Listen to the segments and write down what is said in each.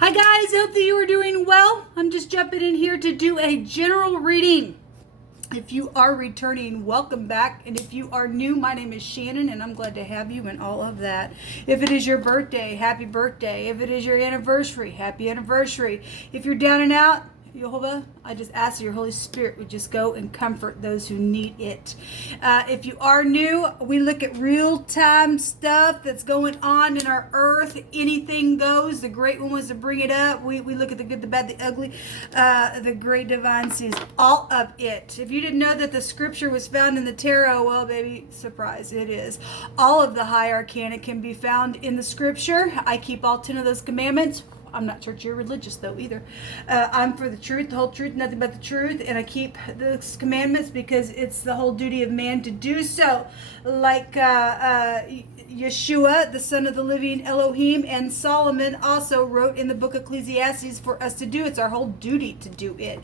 Hi guys, hope that you are doing well. I'm just jumping in here to do a general reading. If you are returning, welcome back. And if you are new, my name is Shannon and I'm glad to have you and all of that. If it is your birthday, happy birthday. If it is your anniversary, happy anniversary. If you're down and out, Jehovah, I just ask that your Holy Spirit would just go and comfort those who need it. If you are new, we look at real-time stuff that's going on in our earth. Anything goes. The great one was to bring it up. We look at the good, the bad, the ugly. The great divine sees all of it. If you didn't know that the scripture was found in the tarot, well, baby, surprise, it is. All of the high arcana can be found in the scripture. I keep all 10 of those commandments. I'm not churchy or religious though either. I'm for the truth, the whole truth, nothing but the truth, and I keep those commandments because it's the whole duty of man to do so. Like Yeshua, the son of the living Elohim, and Solomon also wrote in the book of Ecclesiastes for us to do. It's our whole duty to do it.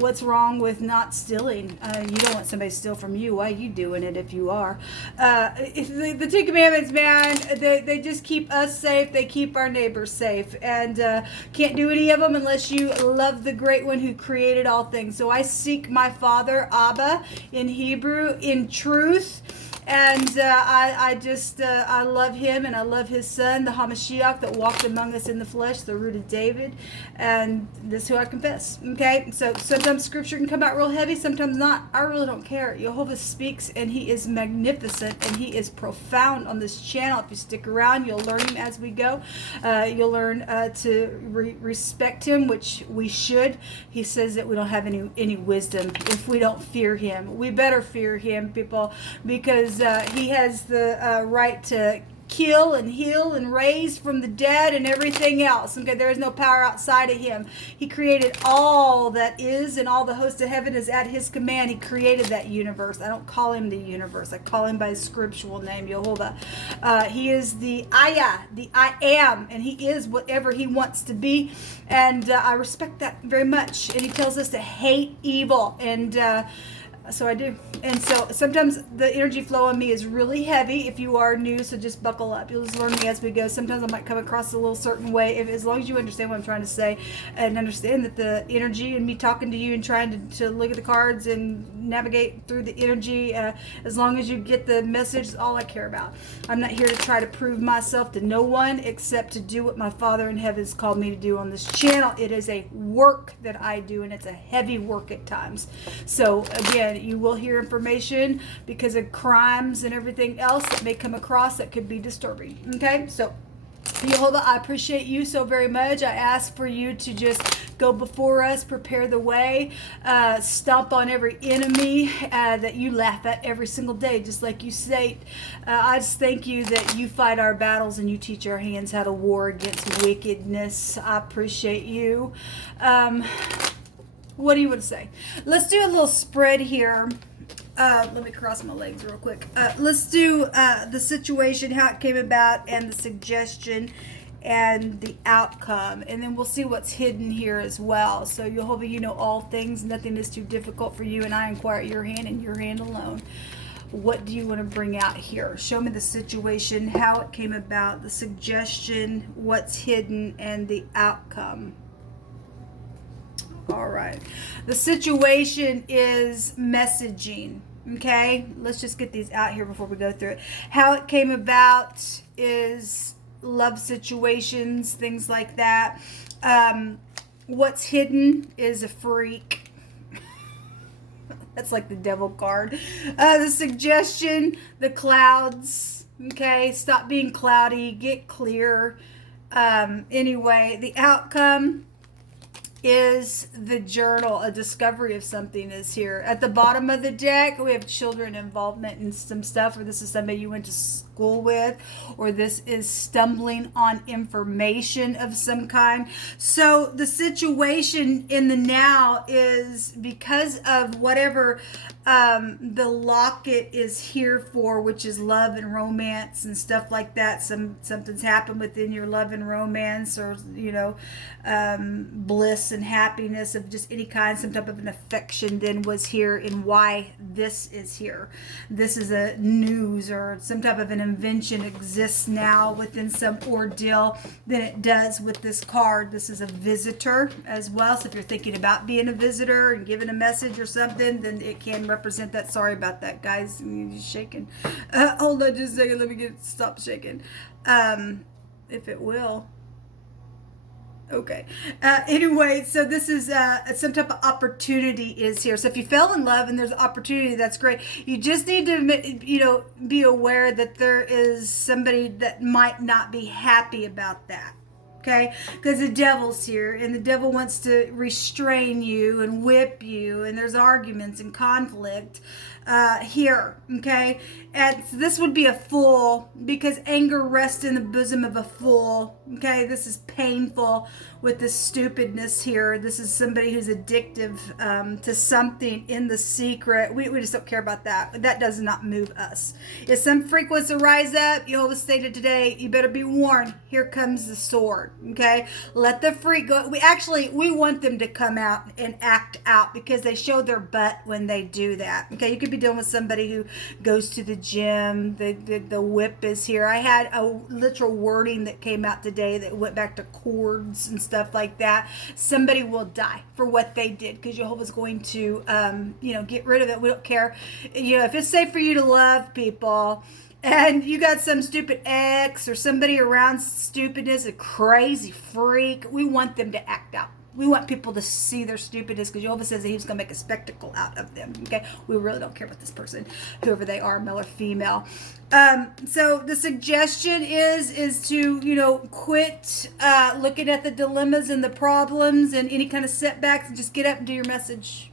What's wrong with not stealing? You don't want somebody to steal from you. Why are you doing it if you are? If the 10 commandments, man, they just keep us safe. They keep our neighbors safe. And can't do any of them unless you love the great one who created all things. So I seek my Father, Abba, in Hebrew, in truth. And I love him and I love his son, the Hamashiach that walked among us in the flesh, the root of David. And this is who I confess. Okay? So sometimes scripture can come out real heavy, sometimes not. I really don't care. Jehovah speaks and he is magnificent and he is profound on this channel. If you stick around, you'll learn him as we go. You'll learn to respect him, which we should. He says that we don't have any wisdom if we don't fear him. We better fear him, people, because he has the right to kill and heal and raise from the dead and everything else. Okay, there is no power outside of him. He created all that is, and all the host of heaven is at his command. He created that universe. I don't call him the universe. I call him by his scriptural name, Jehovah. He is the Ayah, the I am, and he is whatever he wants to be. And I respect that very much. And he tells us to hate evil. And so I do. And so sometimes the energy flow on me is really heavy if you are new, so just buckle up. You'll just learn me as we go. Sometimes I might come across a little certain way, as long as you understand what I'm trying to say and understand that the energy and me talking to you and trying to look at the cards and navigate through the energy, as long as you get the message, is all I care about. I'm not here to try to prove myself to no one except to do what my Father in heaven has called me to do on this channel. It is a work that I do, and it's a heavy work at times. So again, you will hear information because of crimes and everything else that may come across that could be disturbing. Okay, so Jehovah, I appreciate you so very much. I ask for you to just go before us, prepare the way, stomp on every enemy that you laugh at every single day, just like you say. I just thank you that you fight our battles and you teach our hands how to war against wickedness. I appreciate you. What do you want to say? Let's do a little spread here. Let me cross my legs real quick. Let's do the situation, how it came about, and the suggestion and the outcome. And then we'll see what's hidden here as well. So, Jehovah, you know all things. Nothing is too difficult for you, and I inquire at your hand and your hand alone. What do you want to bring out here? Show me the situation, how it came about, the suggestion, what's hidden, and the outcome. All right. The situation is messaging. Okay. Let's just get these out here before we go through it. How it came about is love situations, things like that. What's hidden is a freak. That's like the devil card. The suggestion, the clouds. Okay. Stop being cloudy. Get clear. Anyway, the outcome is the journal. A discovery of something is here. At the bottom of the deck, we have children involvement in some stuff, or this is somebody you went to school with, or this is stumbling on information of some kind. So the situation in the now is because of whatever the locket is here for, which is love and romance and stuff like that. Something's happened within your love and romance, or bliss and happiness of just any kind. Some type of an affection then was here, and why this is here. This is a news or some type of an invention exists now within some ordeal than it does with this card. This is a visitor as well. So if you're thinking about being a visitor and giving a message or something, then it can represent that. Sorry about that, guys. I'm just shaking. Hold on just a second. Let me stop shaking. If it will. Okay. Anyway, so this is some type of opportunity is here. So if you fell in love and there's opportunity, that's great. You just need to, be aware that there is somebody that might not be happy about that. Okay, because the devil's here and the devil wants to restrain you and whip you, and there's arguments and conflict here. Okay, and so this would be a fool, because anger rests in the bosom of a fool. Okay, this is painful with this stupidness here. This is somebody who's addictive to something in the secret. We just don't care about that. That does not move us. If some freak wants to rise up, Jehovah stated today, you better be warned. Here comes the sword. Okay, let the freak go. We want them to come out and act out, because they show their butt when they do that. Okay, you could be dealing with somebody who goes to the gym. The whip is here. I had a literal wording that came out today that went back to cords and stuff like that. Somebody will die for what they did, because Jehovah's going to get rid of it. We don't care. If it's safe for you to love people, and you got some stupid ex or somebody around stupidness, a crazy freak, we want them to act out. We want people to see their stupidness, because Jehovah says that he's going to make a spectacle out of them. Okay, we really don't care about this person, whoever they are, male or female. So the suggestion is to quit looking at the dilemmas and the problems and any kind of setbacks, and just get up and do your message.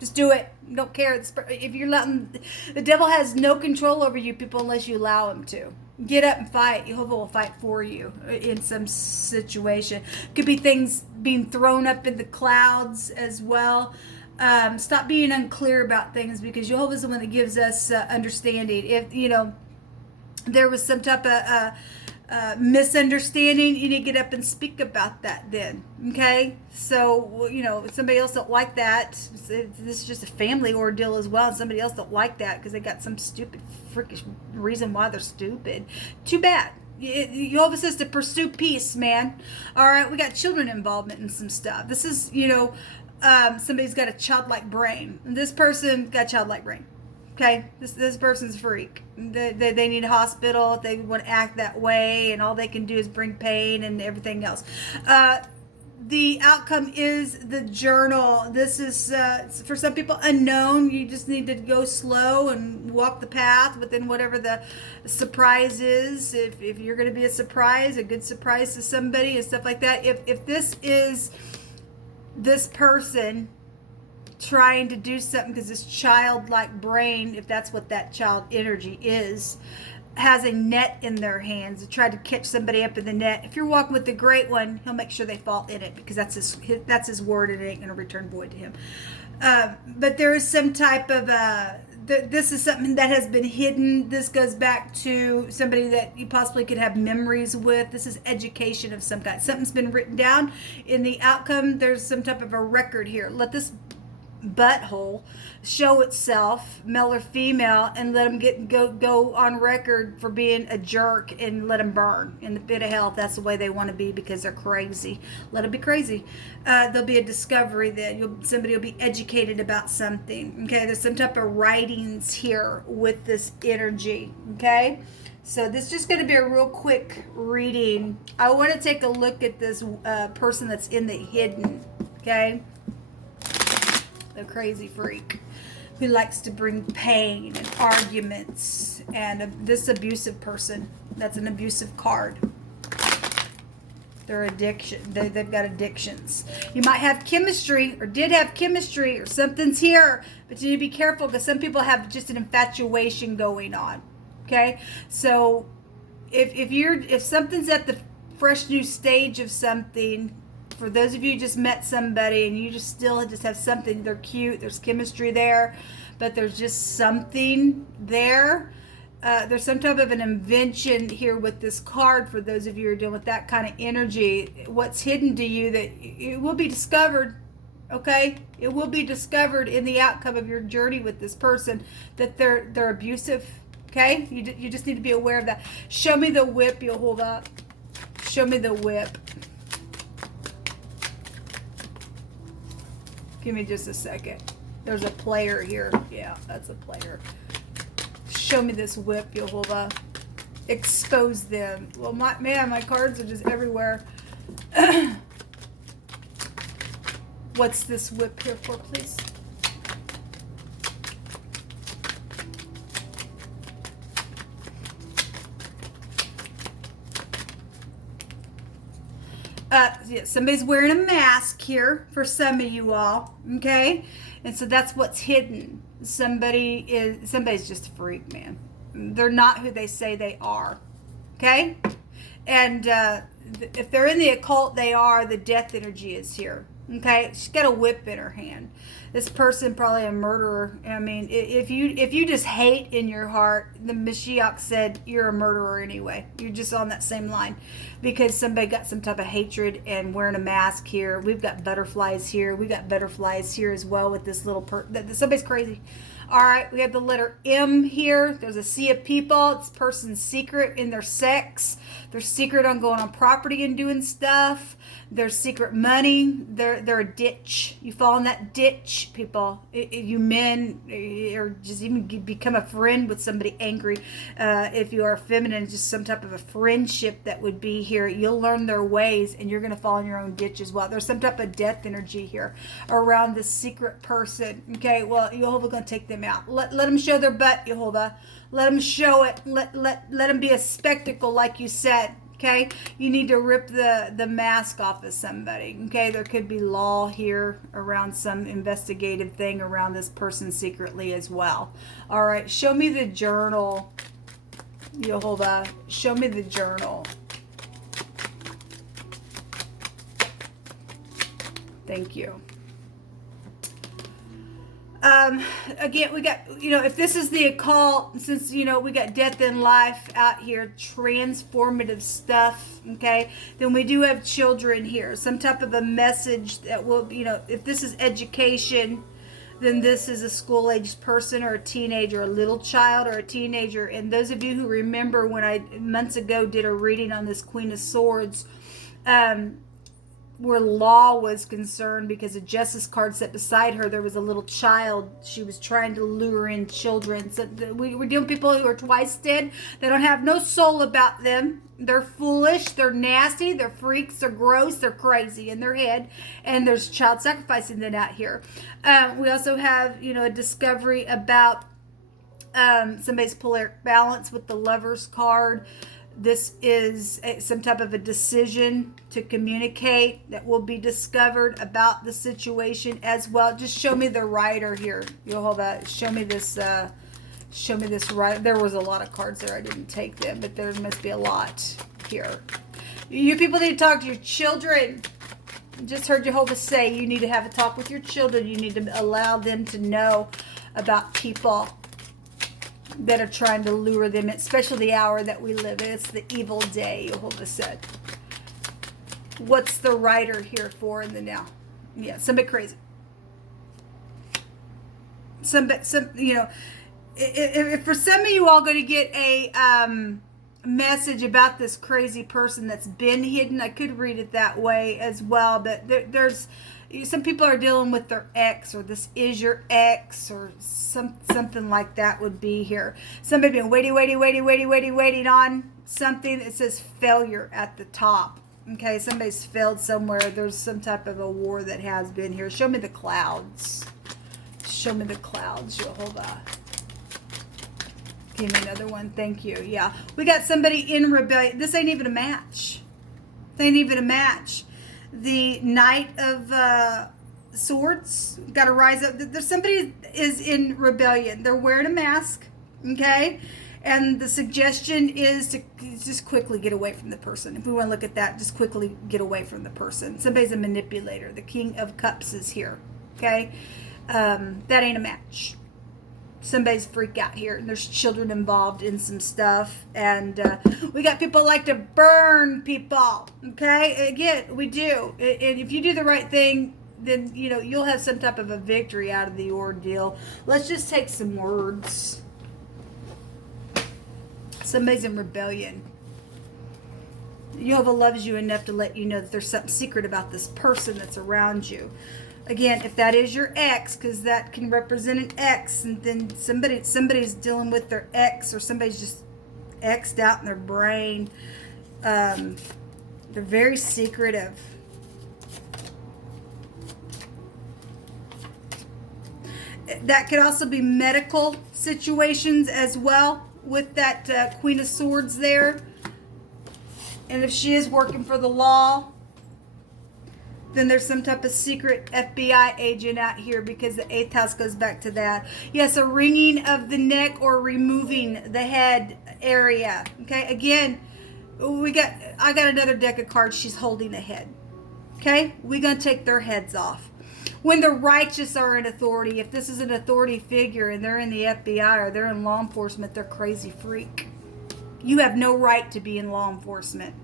Just do it. Don't care. If you're letting, the devil has no control over you people unless you allow him to. Get up and fight. Jehovah will fight for you in some situation. Could be things being thrown up in the clouds as well. Stop being unclear about things, because Jehovah's the one that gives us understanding. If there was some type of misunderstanding, you need to get up and speak about that then. Okay, so if somebody else don't like that, this is just a family ordeal as well, and somebody else don't like that because they got some stupid freakish reason why they're stupid. Too bad. Jehovah says to pursue peace, man. All right, we got children involvement in some stuff. This is somebody's got a childlike brain, and this person got childlike brain. Okay, this person's a freak. They need a hospital. They want to act that way, and all they can do is bring pain and everything else. The outcome is the journal. This is for some people unknown. You just need to go slow and walk the path within whatever the surprise is. If you're going to be a good surprise to somebody and stuff like that. If this is this person trying to do something, because this childlike brain, if that's what that child energy is, has a net in their hands to try to catch somebody up in the net. If you're walking with the great one, he'll make sure they fall in it, because that's his word, and it ain't going to return void to him. But there is some type of this is something that has been hidden. This goes back to somebody that you possibly could have memories with. This is education of some kind. Something's been written down. In the outcome, there's some type of a record here. Let this butthole show itself, male or female, and let them go on record for being a jerk, and let them burn in the pit of hell if that's the way they want to be, because they're crazy. Let them be crazy. There'll be a discovery that somebody will be educated about something. Okay, there's some type of writings here with this energy. Okay, so this is just going to be a real quick reading. I want to take a look at this person that's in the hidden. Okay, the crazy freak who likes to bring pain and arguments, and this abusive person. That's an abusive card. They're they've got addictions. You might have chemistry, or did have chemistry, or something's here, but you need to be careful, because some people have just an infatuation going on. Okay, so if something's at the fresh new stage of something, for those of you who just met somebody and you just have something, they're cute, there's chemistry there, but there's just something there. There's some type of an invention here with this card for those of you who are dealing with that kind of energy. What's hidden to you, that it will be discovered, okay? It will be discovered in the outcome of your journey with this person, that they're abusive. Okay? You just need to be aware of that. Show me the whip, Yehovah. Show me the whip. Give me just a second. There's a player here. Yeah, that's a player. Show me this whip, Yehovah. Expose them. Well, my cards are just everywhere. What's this whip here for, please? Yeah, somebody's wearing a mask here for some of you all, okay? And so that's what's hidden. Somebody's just a freak, man. They're not who they say they are, okay? And if they're in the occult, they are. The death energy is here, okay? She's got a whip in her hand. This person probably a murderer. I mean, if you just hate in your heart, the Mashiach said you're a murderer anyway. You're just on that same line, because somebody got some type of hatred and wearing a mask here. We've got butterflies here. We got butterflies here as well with this little somebody's crazy. All right, we have the letter M here. There's a sea of people. It's person's secret in their sex. Their secret on going on property and doing stuff. Their secret money. They're a ditch. You fall in that ditch, people. You men, or just even become a friend with somebody angry. If you are feminine, just some type of a friendship that would be here. You'll learn their ways, and you're going to fall in your own ditch as well. There's some type of death energy here around this secret person. Okay, well, Yehovah going to take them out. Let them show their butt, Yehovah. Let them show it. Let them be a spectacle, like you said. Okay, you need to rip the mask off of somebody. Okay, there could be law here around some investigative thing around this person secretly as well. All right, show me the journal, Yehovah. Show me the journal. Thank you. Again, we got, if this is the occult, since, we got death and life out here, transformative stuff, okay, then we do have children here. Some type of a message that will, if this is education, then this is a school-aged person or a teenager, a little child or a teenager. And those of you who remember when I, months ago, did a reading on this Queen of Swords, where law was concerned, because a justice card set beside her, there was a little child. She was trying to lure in children. So we're dealing with people who are twice dead. They don't have no soul about them. They're foolish. They're nasty. They're freaks. They're gross. They're crazy in their head. And there's child sacrificing them out here. We also have, a discovery about somebody's polaric balance with the Lover's card. This is some type of a decision to communicate that will be discovered about the situation as well. Just show me the writer here, Yehovah. Show me this writer. There was a lot of cards there. I didn't take them, but there must be a lot here. You people need to talk to your children. Just heard Jehovah say you need to have a talk with your children. You need to allow them to know about people that are trying to lure them, especially the hour that we live in. It's the evil day, Jehovah said. What's the writer here for in the now? Yeah, somebody crazy. If for some of you all going to get a message about this crazy person that's been hidden, I could read it that way as well, but there's some people are dealing with their ex, or this is your ex, or something like that would be here. Somebody been waiting on something that says failure at the top. Okay, somebody's failed somewhere. There's some type of a war that has been here. Show me the clouds. Show me the clouds, Jehovah. Give me another one. Thank you. Yeah, we got somebody in rebellion. This ain't even a match. This ain't even a match. The Knight of Swords got to rise up. There's somebody is in rebellion. They're wearing a mask, okay? And the suggestion is to just quickly get away from the person. If we want to look at that, just quickly get away from the person. Somebody's a manipulator. The King of Cups is here, okay? That ain't a match. Somebody's freaked out here, and there's children involved in some stuff, and we got people like to burn people, okay? Again, we do, and if you do the right thing, then you'll have some type of a victory out of the ordeal. Let's just take some words. Somebody's in rebellion. Jehovah loves you enough to let you know that there's something secret about this person that's around you. Again, if that is your ex, because that can represent an ex, and then somebody's dealing with their ex, or somebody's just X'd out in their brain. They're very secretive. That could also be medical situations as well, with that Queen of Swords there. And if she is working for the law, then there's some type of secret FBI agent out here, because the 8th house goes back to that. Yes, a wringing of the neck or removing the head area. Okay, again, I got another deck of cards. She's holding a head. Okay, we're going to take their heads off. When the righteous are in authority, if this is an authority figure and they're in the FBI or they're in law enforcement, they're crazy freak. You have no right to be in law enforcement.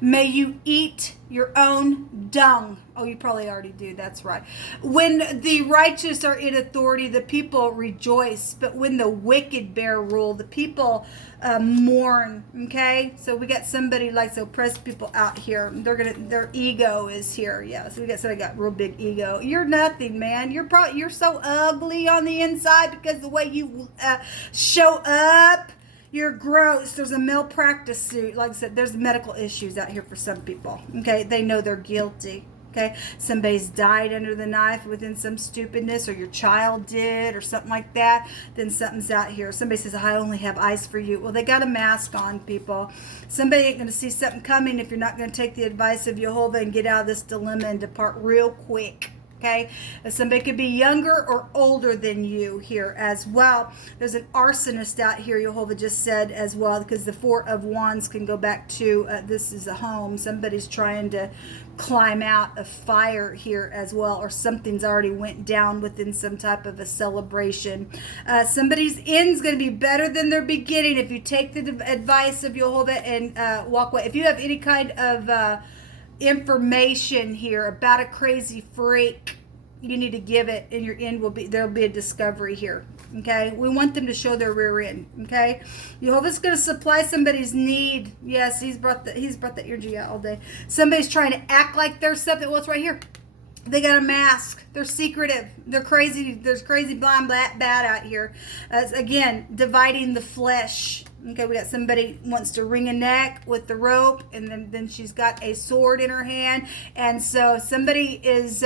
May you eat your own dung. Oh, you probably already do. That's right. When the righteous are in authority, the people rejoice. But when the wicked bear rule, the people mourn. Okay? So we got somebody like the oppressed people out here. Their ego is here. Yeah. So we got somebody got real big ego. You're nothing, man. You're so ugly on the inside because the way you show up. You're gross. There's a malpractice suit. Like I said, there's medical issues out here for some people. Okay, they know they're guilty. Okay, somebody's died under the knife within some stupidness, or your child did, or something like that. Then something's out here. Somebody says, I only have eyes for you. Well, they got a mask on, people. Somebody ain't going to see something coming if you're not going to take the advice of Jehovah and get out of this dilemma and depart real quick. Okay, somebody could be younger or older than you here as well. There's an arsonist out here, Jehovah just said as well, because the 4 of Wands can go back to this is a home. Somebody's trying to climb out of fire here as well, or something's already went down within some type of a celebration. Somebody's end's going to be better than their beginning if you take the advice of Jehovah and walk away. If you have any kind of information here about a crazy freak, you need to give it, and your end will be, there'll be a discovery here. Okay, we want them to show their rear end. Okay, Jehovah's going to supply somebody's need. Yes, he's brought the energy out all day. Somebody's trying to act like they're something. Well, it's right here. They got a mask. They're secretive. They're crazy. There's crazy, blind, bad out here. Again, dividing the flesh. Okay, we got somebody wants to wring a neck with the rope, and then she's got a sword in her hand. And so somebody is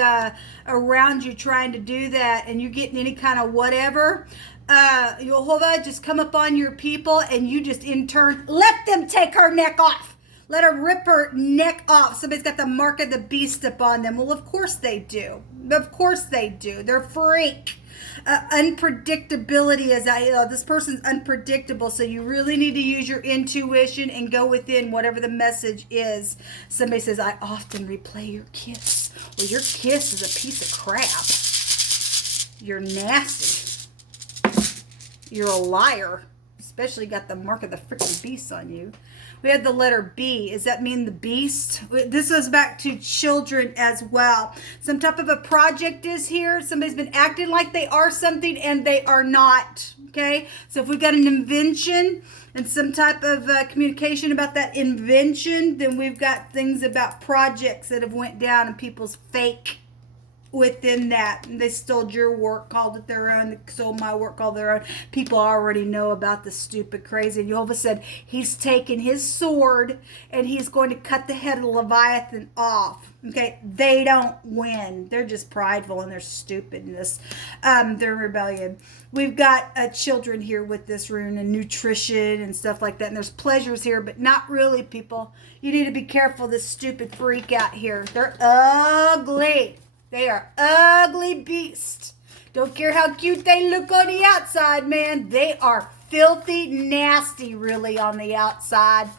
around you trying to do that, and you're getting any kind of whatever. Jehovah, just come upon your people, and you just in turn let them take her neck off. Let her rip her neck off. Somebody's got the mark of the beast upon them. Well, of course they do. Of course they do. They're freak. Unpredictability is this person's unpredictable, so you really need to use your intuition and go within whatever the message is. Somebody says, I often replay your kiss. Well, your kiss is a piece of crap. You're nasty. You're a liar. Especially got the mark of the freaking beast on you. We had the letter B. Does that mean the beast? This goes back to children as well. Some type of a project is here. Somebody's been acting like they are something and they are not. Okay? So if we've got an invention and some type of communication about that invention, then we've got things about projects that have went down and people's fake within that. They stole your work, called it their own. They stole my work, called their own. People already know about the stupid crazy. And Jehovah said he's taking his sword and he's going to cut the head of Leviathan off. Okay, they don't win. They're just prideful and they're stupidness. They're in rebellion. We've got children here with this rune and nutrition and stuff like that. And there's pleasures here, but not really, people. You need to be careful of this stupid freak out here. They're ugly. They are ugly beasts. Don't care how cute they look on the outside, man. They are filthy, nasty, really, on the outside.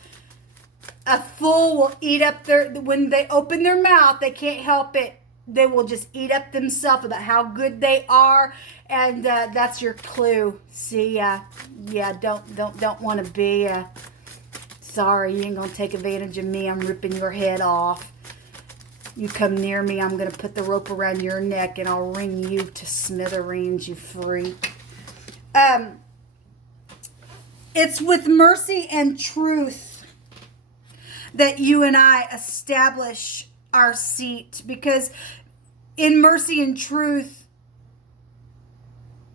A fool will eat up when they open their mouth, they can't help it. They will just eat up themselves about how good they are. And that's your clue. See, don't want to be, sorry, you ain't going to take advantage of me. I'm ripping your head off. You come near me, I'm going to put the rope around your neck and I'll wring you to smithereens, you freak. It's with mercy and truth that you and I establish our seat, because in mercy and truth,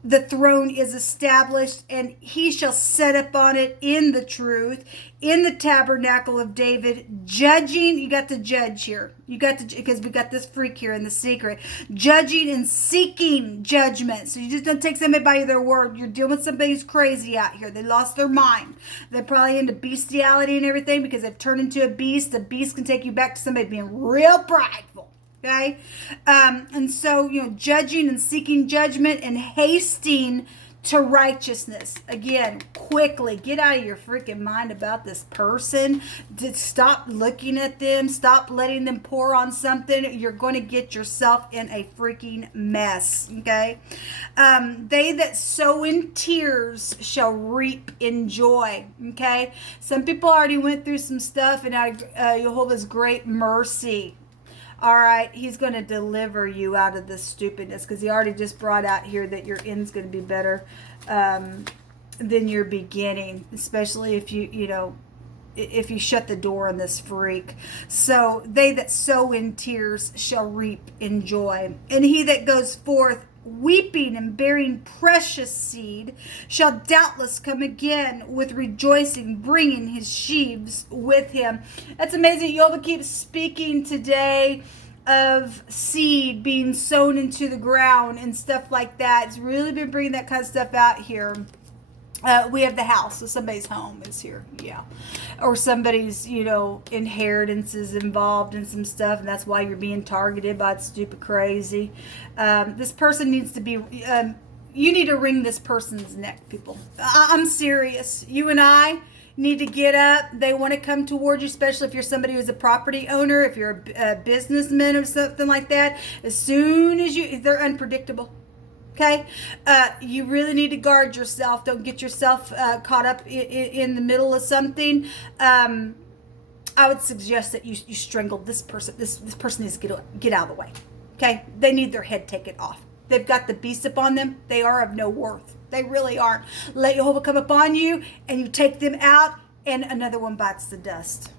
the throne is established, and he shall set up on it in the truth, in the tabernacle of David, judging. You got to judge here. You got to, because we got this freak here in the secret, judging and seeking judgment. So you just don't take somebody by their word. You're dealing with somebody who's crazy out here. They lost their mind. They're probably into bestiality and everything because they've turned into a beast. A beast can take you back to somebody being real prideful. Okay, and so, judging and seeking judgment and hasting to righteousness. Again, quickly get out of your freaking mind about this person. Stop looking at them. Stop letting them pour on something. You're going to get yourself in a freaking mess. Okay, they that sow in tears shall reap in joy. Okay, some people already went through some stuff, and out of Jehovah's great mercy, all right, he's going to deliver you out of this stupidness, because he already just brought out here that your end's going to be better than your beginning, especially if if you shut the door on this freak. So they that sow in tears shall reap in joy, and he that goes forth weeping and bearing precious seed shall doubtless come again with rejoicing, bringing his sheaves with him. That's amazing. Jehovah keeps speaking today of seed being sown into the ground and stuff like that. It's really been bringing that kind of stuff out here. We have the house, so somebody's home is here, yeah, or somebody's inheritance is involved in some stuff, and that's why you're being targeted by the stupid crazy. This person needs to be you need to wring this person's neck, people. I'm serious. You and I need to get up. They want to come towards you, especially if you're somebody who's a property owner, if you're a businessman or something like that. As soon as they're unpredictable. Okay, you really need to guard yourself. Don't get yourself caught up in the middle of something. I would suggest that you strangle this person. This person needs to get out of the way. Okay, they need their head taken off. They've got the beast upon them. They are of no worth. They really aren't. Let Jehovah come upon you, and you take them out, and another one bites the dust.